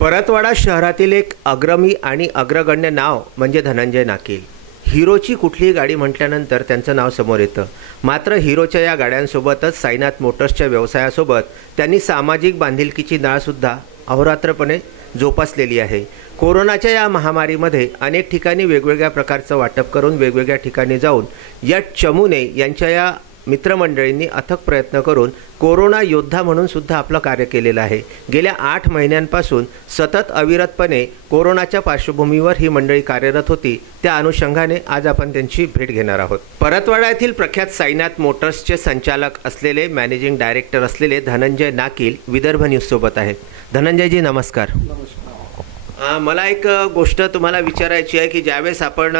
परतवाडा शहरातील एक अग्रमी आणि अग्रगण्य नाव म्हणजे धनंजय नाकील। हिरोची कुठलीही गाडी म्हटल्यानंतर त्यांचं नाव समोर येतं। मात्र हिरोच्या या गाड्यांसोबतच साईनाथ मोटर्सच्या व्यवसायासोबत त्यांनी सामाजिक बांधिलकीची नाळसुद्धा अहोरात्रपणे जोपासलेली आहे। कोरोनाच्या या महामारीमध्ये अनेक ठिकाणी वेगवेगळ्या प्रकारचं वाटप करून वेगवेगळ्या ठिकाणी जाऊन या चमूने यांच्या या मित्रमंडळींनी अथक प्रयत्न करून कोरोना योद्धा म्हणून सुद्धा आपलं कार्य केलेलं आहे। गेल्या 8 महिन्यांपासून सतत अविरतपणे कोरोनाच्या पार्श्वभूमीवर ही मंडळी कार्यरत होती। त्या अनुषंगाने आज आपण त्यांची भेट घेणार आहोत। परतवाडा येथील प्रख्यात साईनाथ मोटर्सचे संचालक असलेले मॅनेजिंग डायरेक्टर असलेले धनंजय नाकील विदर्भ न्यूज सोबत आहेत। धनंजयजी नमस्कार। नमस्कार। मला एक गोष्ट तुम्हाला विचारायची आहे की ज्यावेळेस आपण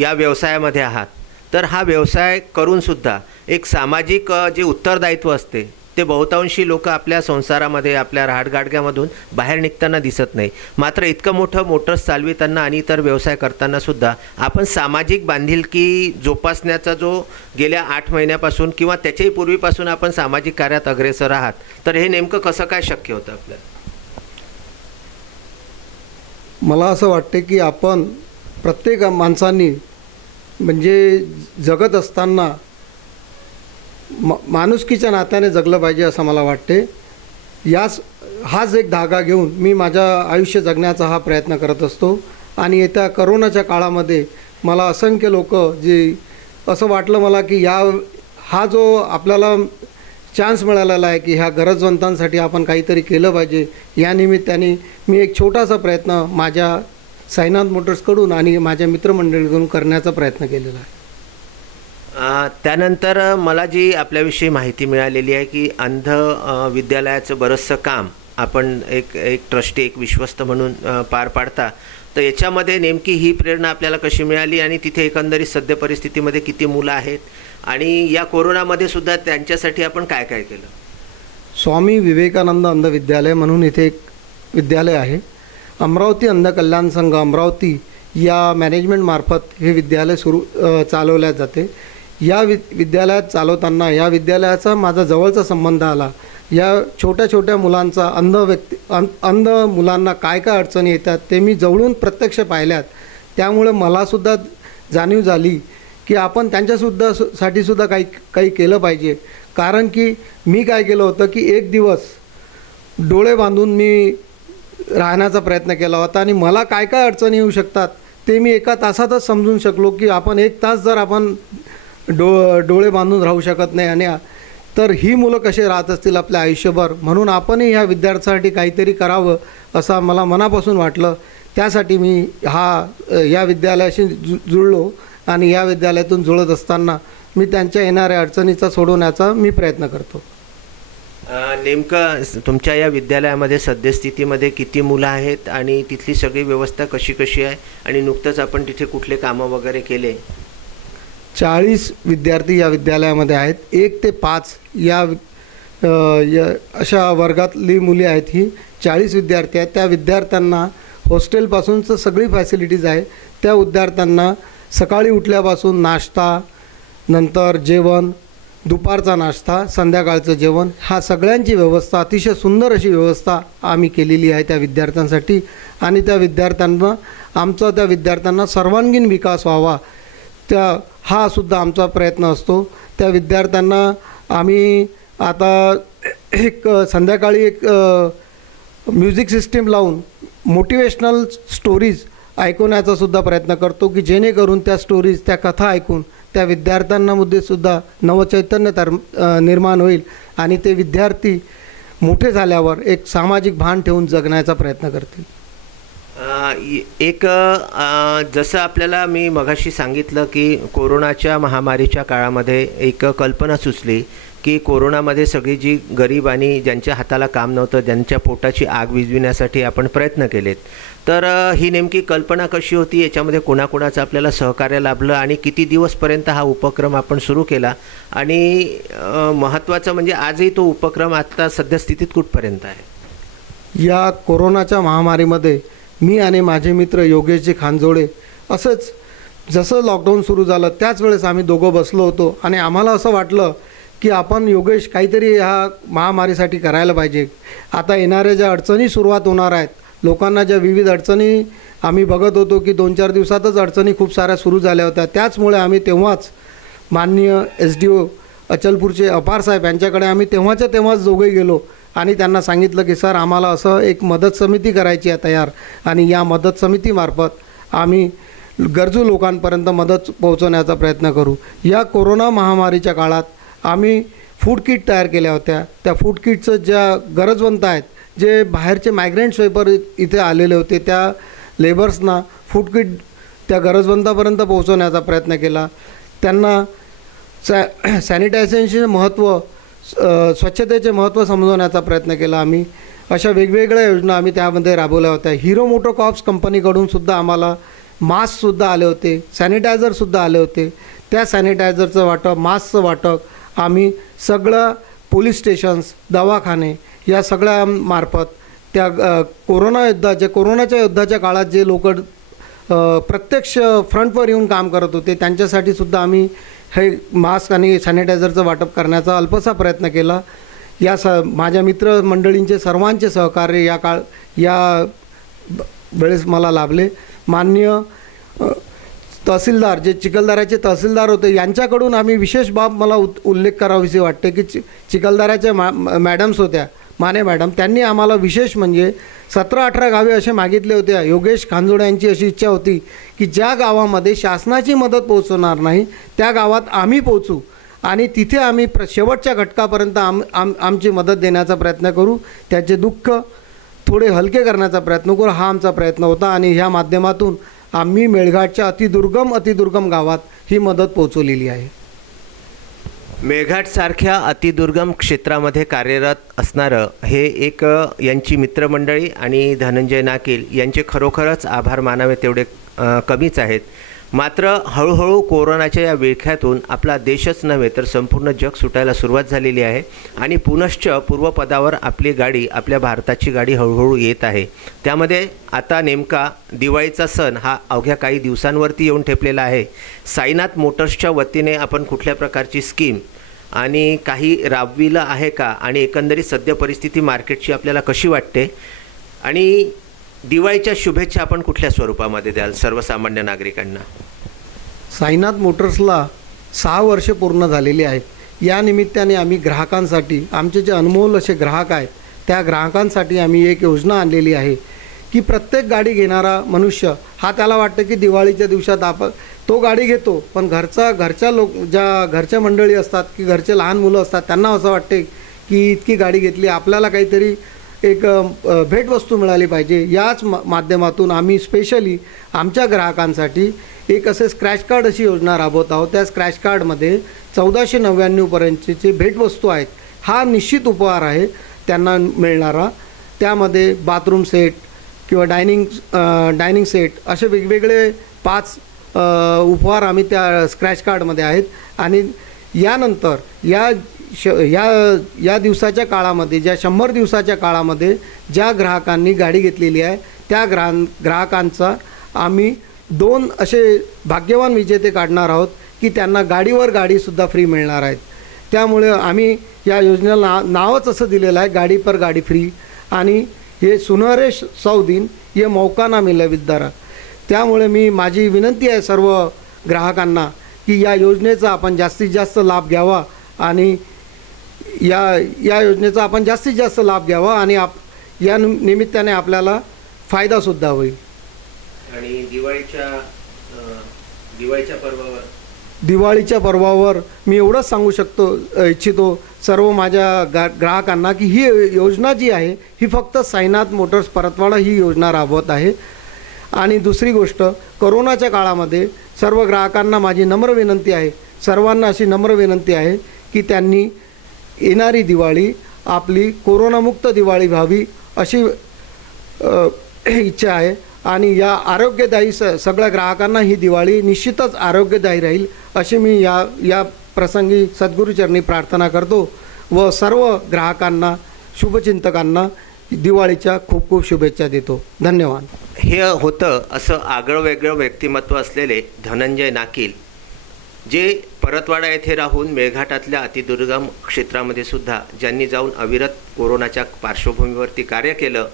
या व्यवसायामध्ये आहात तर हा व्यवसाय करून सुद्धा एक सामाजिक जे उत्तरदायित्व असते ते बहुतांशी लोक आपल्या संसारामध्ये आपल्या राहटगाडग्यामधून बाहेर निघताना दिसत नाही। मात्र इतकं मोठं मोटर्स चालविताना आणि इतर व्यवसाय करताना सुद्धा आपण सामाजिक बांधिलकी जोपासण्याचा जो गेल्या 8 महिन्यापासून किंवा त्याच्याही पूर्वीपासून आपण सामाजिक कार्यात अग्रेसर आहात, तर हे नेमकं कसं काय शक्य होतं आपल्याला? मला असं वाटते की आपण प्रत्येक माणसांनी म्हणजे जगत असताना माणुसकीच्या नात्याने जगलं पाहिजे असं मला वाटते। हाच एक धागा घेऊन मी माझ्या आयुष्य जगण्याचा हा प्रयत्न करत असतो। आणि येत्या करोनाच्या काळामध्ये मला असंख्य लोक जे असं वाटलं मला की हा जो आपल्याला चान्स मिळालेला आहे की ह्या गरजवंतांसाठी आपण काहीतरी केलं पाहिजे, या निमित्ताने मी एक छोटासा प्रयत्न माझ्या साईनाथ मोटर्सकडून आणि माझ्या मित्रमंडळीकडून करण्याचा प्रयत्न केलेला आहे। त्यानंतर मला जी आपल्याविषयी माहिती मिळालेली आहे की अंध विद्यालयाचं बरंचसं काम आपण एक ट्रस्टी एक विश्वस्त म्हणून पार पाडता, तर याच्यामध्ये नेमकी ही प्रेरणा आपल्याला कशी मिळाली आणि तिथे एकंदरीत सध्या परिस्थितीमध्ये किती मुलं आहेत आणि या कोरोनामध्ये सुद्धा त्यांच्यासाठी आपण काय काय केलं? स्वामी विवेकानंद अंध विद्यालय म्हणून इथे एक विद्यालय आहे। अमरावती अंध कल्याण संघ अमरावती या मॅनेजमेंटमार्फत हे विद्यालय चालवले जाते। या विद्यालयात चालवताना या विद्यालयाचा माझा जवळचा संबंध आला। या छोट्या छोट्या मुलांचा अंध मुलांना काय काय अडचणी येतात ते मी जवळून प्रत्यक्ष पाहिल्यात। त्यामुळे मलासुद्धा जाणीव झाली की आपण त्यांच्यासाठी सुद्धा काही केलं पाहिजे। कारण की मी काय केलं होतं की एक दिवस डोळे बांधून मी राहण्याचा प्रयत्न केला होता आणि मला काय काय अडचणी येऊ शकतात ते मी एका तासातच समजून शकलो की आपण 1 तास जर आपण डोळे बांधून राहू शकत नाही आणि तर ही मुलं कसे राहत असतील आपल्या आयुष्यभर, म्हणून आपणही ह्या विद्यार्थ्यांसाठी काहीतरी करावं असं मला मनापासून वाटलं। त्यासाठी मी या विद्यालयाशी जुळलो आणि या विद्यालयातून जुळत असताना मी त्यांच्या येणाऱ्या अडचणीचा सोडवण्याचा मी प्रयत्न करतो। नेमकं तुमच्या या विद्यालयामध्ये सद्यस्थितीमध्ये किती मुलं आहेत आणि तिथली सगळी व्यवस्था कशी आहे आणि नुकतंच आपण तिथे कुठले कामं वगैरे केले? 40 विद्यार्थी या विद्यालयामध्ये आहेत। 1 ते 5 या अशा वर्गातली मुली आहेत। ही 40 विद्यार्थी आहेत। त्या विद्यार्थ्यांना हॉस्टेलपासूनच सगळी फॅसिलिटीज आहे। त्या विद्यार्थ्यांना सकाळी उठल्यापासून नाश्ता, नंतर जेवण, दुपारचा नाश्ता, संध्याकाळचं जेवण, ह्या सगळ्यांची व्यवस्था अतिशय सुंदर अशी व्यवस्था आम्ही केलेली आहे त्या विद्यार्थ्यांसाठी। आणि त्या विद्यार्थ्यांना सर्वांगीण विकास व्हावा हा सुद्धा आमचा प्रयत्न असतो। त्या विद्यार्थ्यांना आम्ही आता संध्याकाळी एक म्युझिक सिस्टीम लावून मोटिवेशनल स्टोरीज ऐकवण्याचा सुद्धा प्रयत्न करतो की जेणेकरून त्या स्टोरीज, त्या कथा ऐकून त्या विद्यार्थ्यांमध्ये सुद्धा नवचैतन्य निर्माण होईल आणि ते विद्यार्थी मोठे झाल्यावर एक सामाजिक भान ठेवून जगण्याचा प्रयत्न करतील। जसं आपल्याला मी मगाशी सांगितलं की कोरोनाच्या महामारीच्या काळामध्ये एक कल्पना सुचली की कोरोनामध्ये सगळी जी गरीब आणि ज्यांच्या हाताला काम नव्हतं, ज्यांच्या पोटाची आग विझविण्यासाठी आपण प्रयत्न केलेत, तर ही नेमकी कल्पना कशी होती, याच्यामध्ये कोणाकोणाचं आपल्याला सहकार्य लाभलं आणि किती दिवसपर्यंत हा उपक्रम आपण सुरू केला आणि महत्त्वाचं म्हणजे आजही तो उपक्रम आता सद्यस्थितीत कुठपर्यंत आहे? या कोरोनाच्या महामारीमध्ये मी आणि माझे मित्र योगेशजी खानजोडे असंच जसं लॉकडाऊन सुरू झालं त्याच वेळेस आम्ही दोघं बसलो होतो आणि आम्हाला असं वाटलं की आपण योगेश काहीतरी ह्या महामारीसाठी करायला पाहिजे। आता येणाऱ्या ज्या अडचणी सुरुवात होणार आहेत, लोकांना ज्या विविध अडचणी आम्ही बघत होतो की 2-4 दिवसातच अडचणी खूप साऱ्या सुरू झाल्या होत्या, त्याचमुळे आम्ही तेव्हाच माननीय SDO अचलपूरचे अपार साहेब यांच्याकडे आम्ही तेव्हाच्या तेव्हाच दोघे गेलो आणि त्यांना सांगितलं की सर आम्हाला असं एक मदत समिती करायची आहे तयार, आणि या मदत समितीमार्फत आम्ही गरजू लोकांपर्यंत मदत पोहोचवण्याचा प्रयत्न करू. या कोरोना महामारीच्या काळात आम्ही फूड किट तयार केल्या होत्या. त्या फूड किटचं ज्या गरजवंत आहेत, जे बाहेरचे मायग्रंट लेबर इथे आलेले होते, त्या लेबर्सना फूड किट त्या गरजवंतापर्यंत पोहोचवण्याचा प्रयत्न केला. त्यांना सॅनिटायझेशनचे महत्त्व, स्वच्छतेचे महत्त्व समजवण्याचा प्रयत्न केला आम्ही. अशा वेगवेगळ्या योजना आम्ही त्यामध्ये राबवल्या होत्या. हिरो मोटोकॉर्प्स कंपनीकडून सुद्धा आम्हाला मास्कसुद्धा आले होते, सॅनिटायझरसुद्धा आले होते. त्या सॅनिटायझरचं वाटप, मास्कचं वाटप आम्ही सगळं पोलीस स्टेशन्स, दवाखाने या सगळ्यामार्फत त्या कोरोनाच्या युद्धाच्या काळात जे लोक प्रत्यक्ष फ्रंटवर येऊन काम करत होते त्यांच्यासाठी सुद्धा आम्ही हे मास्क आणि सॅनिटायझरचं वाटप करण्याचा अल्पसा प्रयत्न केला. माझ्या मित्रमंडळींचे सर्वांचे सहकार्य या वेळेस मला लाभले. माननीय तहसीलदार, जे चिखलदऱ्याचे तहसीलदार होते, यांच्याकडून आम्ही विशेष बाब मला उल्लेख करावीशी वाटते की चिखलदऱ्याच्या मॅडम्स होत्या, माने मॅडम, त्यांनी आम्हाला विशेष म्हणजे 17-18 गावे असे मागितले होते. योगेश खांजोडे यांची अशी इच्छा होती की ज्या गावामध्ये शासनाची मदत पोहोचणार नाही त्या गावात आम्ही पोहोचू आणि तिथे आम्ही शेवटच्या घटकापर्यंत आमची मदत देण्याचा प्रयत्न करू, त्याचे दुःख थोडे हलके करण्याचा प्रयत्न करू, हा आमचा प्रयत्न होता. आणि ह्या माध्यमातून आम्ही मेळघाटच्या अतिदुर्गम गावात ही मदत पोहोचवलेली आहे. मेळघाटसारख्या अतिदुर्गम क्षेत्रामध्ये कार्यरत असणारं हे एक यांची मित्रमंडळी आणि धनंजय नाकील यांचे खरोखरच आभार मानावे तेवढे कमीच आहेत. मात्र हळूहळू कोरोनाच्या या विळख्यातून आपला देशच नव्हे तर संपूर्ण जग सुटायला सुरुवात झालेली आहे आणि पुनश्च पूर्वपदावर आपली गाडी, आपल्या भारताची गाडी हळूहळू येत आहे. त्यामध्ये आता नेमका दिवाळीचा सण हा अवघ्या काही दिवसांवरती येऊन ठेपलेला आहे. साईनाथ मोटर्सच्या वतीने आपण कुठल्या प्रकारची स्कीम आणि काही राबविलं आहे का, आणि एकंदरीत सद्य परिस्थिती मार्केटची आपल्याला कशी वाटते, आणि दिवाळीच्या शुभेच्छा आपण कुठल्या स्वरूपामध्ये द्याल सर्वसामान्य नागरिकांना? साईनाथ मोटर्सला 6 वर्षे पूर्ण झालेली आहेत. या निमित्ताने आम्ही ग्राहकांसाठी, आमचे जे अनमोल असे ग्राहक आहेत त्या ग्राहकांसाठी आम्ही एक योजना आणलेली आहे की प्रत्येक गाडी घेणारा मनुष्य हा त्याला वाटतं की दिवाळीच्या दिवसात तो गाडी घेतो, पण घरच्या मंडळी असतात की घरचे लहान मुलं असतात, त्यांना असं वाटते की इतकी गाडी घेतली, आपल्याला काहीतरी एक भेटवस्तू मिळाली पाहिजे. याच माध्यमातून आम्ही स्पेशली आमच्या ग्राहकांसाठी एक असे स्क्रॅच कार्ड अशी योजना राबवत आहोत. त्या स्क्रॅच कार्डमध्ये 1499 पर्यंतचे भेटवस्तू आहेत. हा निश्चित उपहार आहे त्यांना मिळणारा. त्यामध्ये बाथरूम सेट किंवा डायनिंग सेट असे वेगवेगळे 5 उपहार आम्ही त्या स्क्रॅच कार्डमध्ये आहेत. आणि यानंतर या दिवसाच्या काळामध्ये, ज्या 100 दिवसाच्या काळामध्ये ज्या ग्राहकांनी गाडी घेतलेली आहे त्या ग्राहकांचा आम्ही 2 असे भाग्यवान विजेते काढणार आहोत की त्यांना गाडीवर गाडीसुद्धा फ्री मिळणार आहेत. त्यामुळे आम्ही या योजनेला नावच असं दिलेलं आहे, गाडी पर गाडी फ्री. आणि हे सुनहरे 100 दिन ये मौका ना मिले विद्यारा. त्यामुळे माझी विनंती आहे सर्व ग्राहकांना की या योजनेचा आपण जास्तीत जास्त लाभ घ्यावा आणि या योजनेचा आपण जास्तीत जास्त लाभ घ्यावा आणि या निमित्ताने आपल्याला फायदासुद्धा होईल. आणि दिवाळीच्या पर्वावर मी एवढंच सांगू इच्छितो सर्व माझ्या ग्राहकांना की ही योजना जी आहे ही फक्त साईनाथ मोटर्स परतवाडा ही योजना राबवत आहे. आणि दुसरी गोष्ट, कोरोनाच्या काळामध्ये सर्व ग्राहकांना माझी नम्र विनंती आहे, सर्वांना अशी नम्र विनंती आहे की त्यांनी येणारी दिवाळी आपली कोरोनामुक्त दिवाळी व्हावी अशी इच्छा आहे. आणि या आरोग्यदायी सगळ्या ग्राहकांना ही दिवाळी निश्चितच आरोग्यदायी राहील अशी मी या प्रसंगी सद्गुरुचरणी प्रार्थना करतो व सर्व ग्राहकांना, शुभचिंतकांना दिवाळीच्या खूप खूप शुभेच्छा देतो. धन्यवाद. हे होतं असं आगळं वेगळं व्यक्तिमत्व असलेले धनंजय नाकील, जे परतवाडा येथे राहून मेळघाटातल्या अतिदुर्गम क्षेत्रामध्ये सुद्धा ज्यांनी जाऊन अविरत कोरोनाच्या पार्श्वभूमीवरती कार्य केलं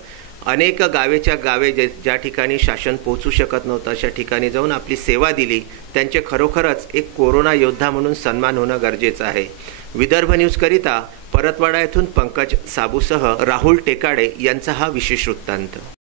अनेक गावेच्या गावे ज्या ठिकाणी शासन पोहोचू शकत नव्हतं अशा ठिकाणी जाऊन आपली सेवा दिली, त्यांचे खरोखरच एक कोरोना योद्धा म्हणून सन्मान होणं गरजेचं आहे. विदर्भ न्यूजकरिता परतवाडा येथून पंकज साबूसह राहुल टेकाडे यांचा हा विशेष वृत्तांत.